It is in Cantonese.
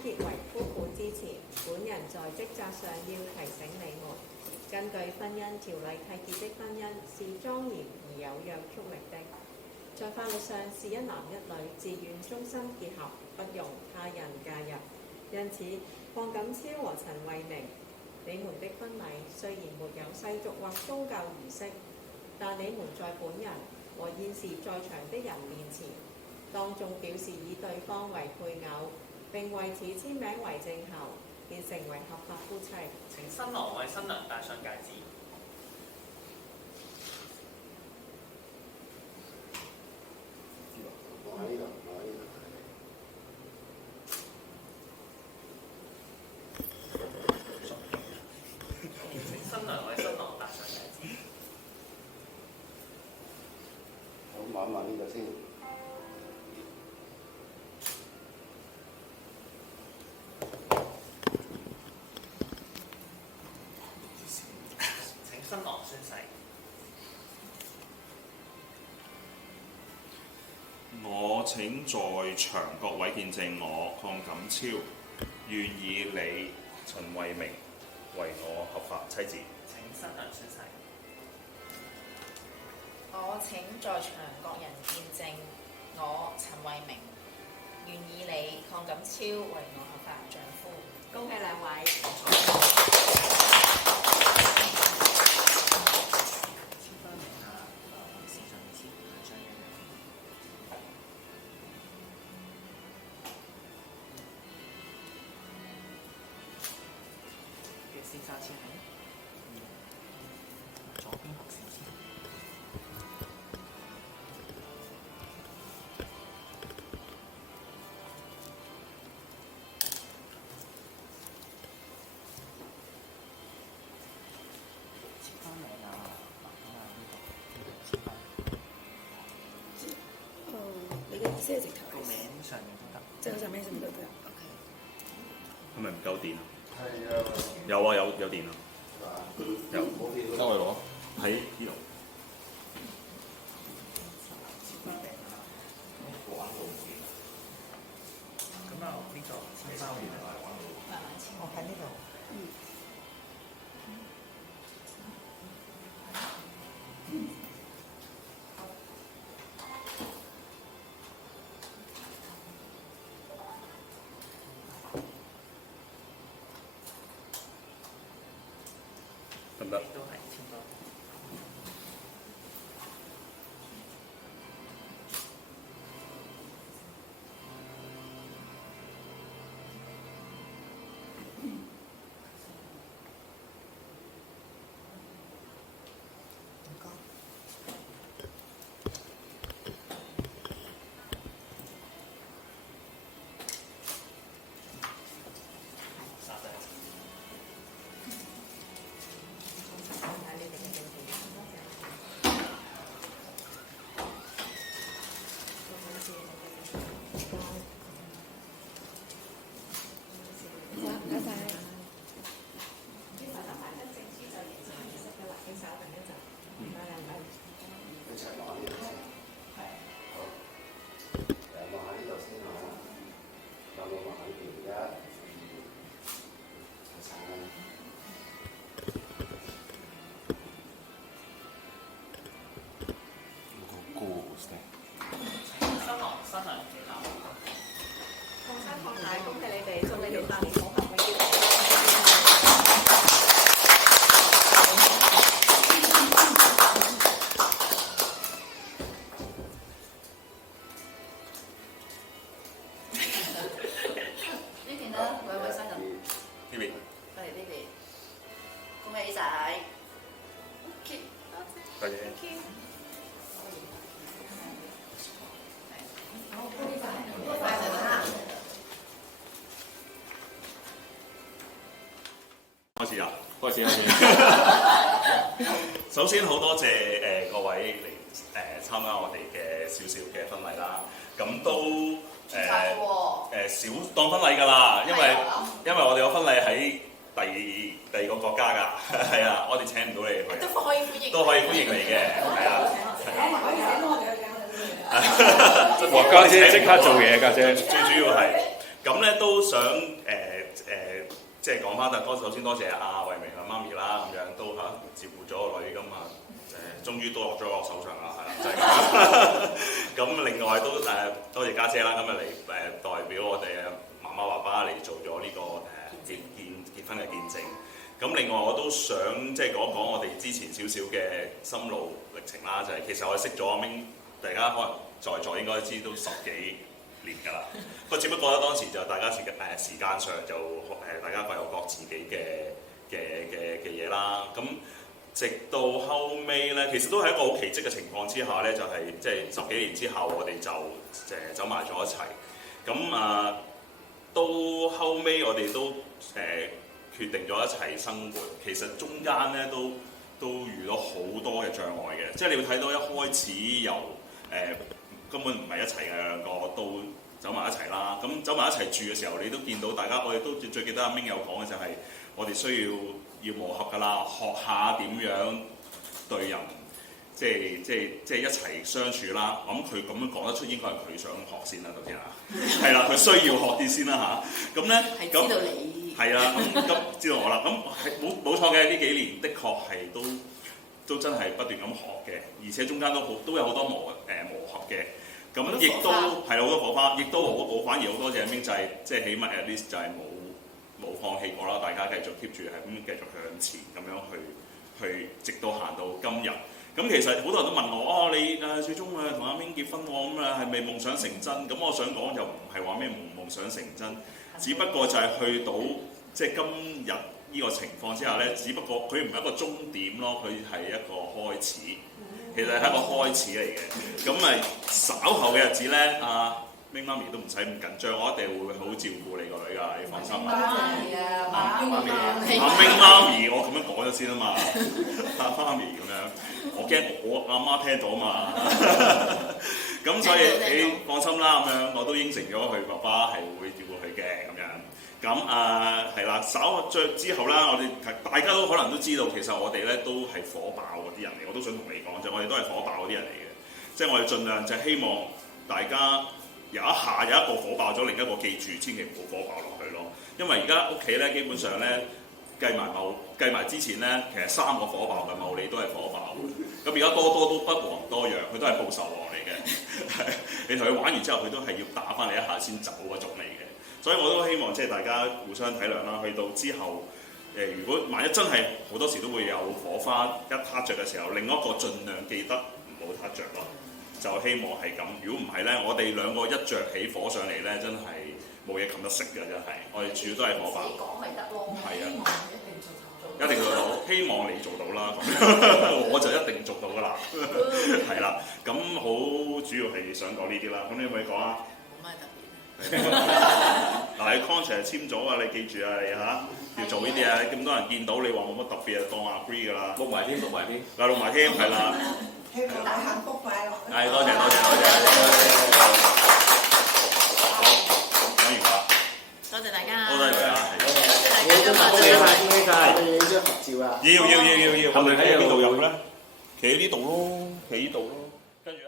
結為夫婦之前，本人在職責上要提醒你們，根據婚姻條例締結的婚姻是莊嚴而有約束力的，在法律上是一男一女自願終身結合，不容他人介入。因此，鄺錦超和陳慧明，你們的婚禮雖然沒有世俗或宗教儀式，但你們在本人和現時在場的人面前，當眾表示以對方為配偶，並為此簽名為證後，便成為合法夫妻。請新郎為新娘戴上戒指。新娘為新郎戴上戒指。我望一望呢個先。請新郎宣誓。我請在場各位見證我鄺錦超願以你陳慧明為我合法妻子。請新娘宣誓。我請在場各人見證我陳慧明願以你鄺錦超為我合法丈夫。恭喜兩位！簽翻名啊！時辰簽兩張嘅。嘅先生簽名。左邊學先簽。你嘅意思係直頭個名上面都得，即係好似咩上面都得。OK。係咪唔夠電啊？係啊。有啊，有電啊。有。冇電交嚟攞。喺呢度。咁啊，呢個簽收完啦。慢慢簽。我喺呢度。得唔得？都係簽多。開始啦！開始啦！首先好多謝各位嚟參加我哋嘅少少嘅婚禮啦，咁都少當婚禮㗎啦，因為我哋個婚禮喺第二個國家㗎，係啊，我哋請唔到你哋去，都可以歡迎你嘅，係啊。哇！家姐即刻做嘢，家姐最主要係咁咧都想即係講翻，但首先多謝阿慧明嘅媽咪啦，咁樣都照顧咗個女咁啊，終於都落咗我手上啦，係啦，就係咁。咁另外都多謝家姐啦，今日嚟代表我哋媽媽爸爸嚟做咗呢個結婚嘅見證。咁另外我都想即係講我哋之前少少嘅心路歷程啦，就係、其實我識咗阿明，大家可能在座應該知都10幾年㗎啦。不過只不過咧當時就大家時間上就大家各有各自己嘅嘢啦。咁直到後尾咧，其實都係一個好奇蹟嘅情況之下咧，就係即係10幾年之後，我哋就走埋咗一齊。咁到後尾我哋都決定咗一齊生活。其實中間咧都遇到好多嘅障礙嘅，即係你會睇到一開始由根本唔係一齊嘅兩個都走埋一齊啦。咁走埋一齊住嘅時候，你都見到大家，我哋都最記得阿明有講嘅就係我哋需要磨合㗎啦，學下點樣對人，即係一齊相處啦。我諗佢咁樣講得出，應該係佢想學先啦，頭先係啦，佢需要學啲先啦嚇。咁咧係知道你係啦，咁知道我啦。咁係冇錯嘅，呢幾年的確係都真係不斷咁學嘅，而且中間都有好多磨合嘅。咁亦都係好多火花，亦都我反而好多謝阿明，就係即係起碼 at least 就係冇放棄過啦。大家繼續 keep 住係咁繼續向前咁樣去，直到行到今日。咁其實好多人都問我，你最終同阿明結婚喎，咁係咪夢想成真？咁我想講就唔係話咩夢想成真，只不過就係去到即係今日呢個情況之下咧，只不過佢唔係一個終點咯，佢係一個開始。其實係一個開始嚟嘅。咁咪稍後嘅日子咧，阿明媽咪都唔使咁緊張，我一定會好照顧你個女㗎，你放心。阿明媽咪，我咁樣講咗先啊嘛，阿媽咪咁樣，我驚我阿媽聽到嘛。咁所以你放心啦，咁樣我都應承咗佢爸爸係會照顧佢嘅咁樣。咁係啦，稍之後啦，我哋大家都可能都知道，其實我哋咧都係火爆嗰啲人嚟。我都想同你講，就我哋都係火爆嗰啲人嚟嘅。即係我哋盡量就希望大家有一個火爆咗，另一個記住，千祈唔好火爆落去咯。因為而家屋企咧，基本上咧計埋之前咧，其實3個火爆嘅茂利都係火爆。咁而家多都不遑多讓，佢都係報仇王嚟嘅。你同佢玩完之後，佢都係要打翻你一下先走嗰種嚟嘅。所以我都希望即係大家互相體諒啦。去到之後，如果萬一真係好多時都會有火花一撻着嘅時候，另一個盡量記得唔好撻着咯。就希望係咁。如果唔係咧，我哋兩個一着起火上嚟咧，真係冇嘢冚得食嘅，真係。我哋主要都係火爆。講咪得咯。係啊，一定做到。希望你做到啦，我就一定做到㗎啦。係啦，咁好主要係想講呢啲啦。咁你可唔可以講啊？冇乜特別。嗱，你 contract 簽咗啊，你記住啊，你要做呢啲啊，咁多人見到你話冇乜特別啊，當 agree 㗎啦。錄埋添，嗱錄埋添，係啦。希望大幸福快樂。係，多謝。好，講完啦。多謝大家。多謝大家。恭喜晒！影張合照啊！要，係咪喺邊度入咧？企喺呢度咯，企呢度咯。